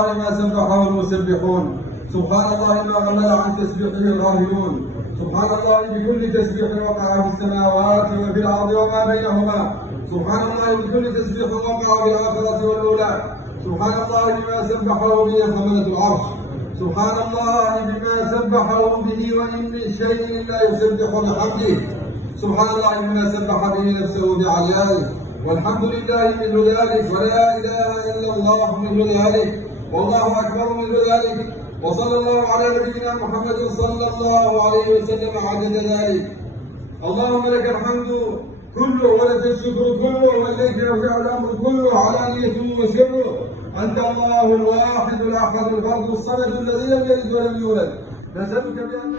الله ما سبحه المسبحون، سبحان الله ما غلل عن تسبيحه الغافلون، سبحان الله بكل تسبيح وقع في السماوات وفي الارض وما بينهما، سبحان الله بكل تسبيح وقع في الاخره والاولى، سبحان الله بما سبحه به ثمنة العرش، سبحان الله بما سبحه به وإن من شيء لا يسبح بحمده، سبحان الله بما سبح به نفسه بعليائه، والحمد لله مثل ذلك، ولا إله إلا الله مثل ذلك، والله أكبر مثل ذلك، وصلى الله على نبينا محمد صلى الله عليه وسلم عدد ذلك. اللهم لك الحمد كله ولك الشكر كله واليك يرجع الامر كله علانيته وسره، انت الله الواحد الاحد الفرد الصمد الذي لم يلد ولم يولد، نسالك بانك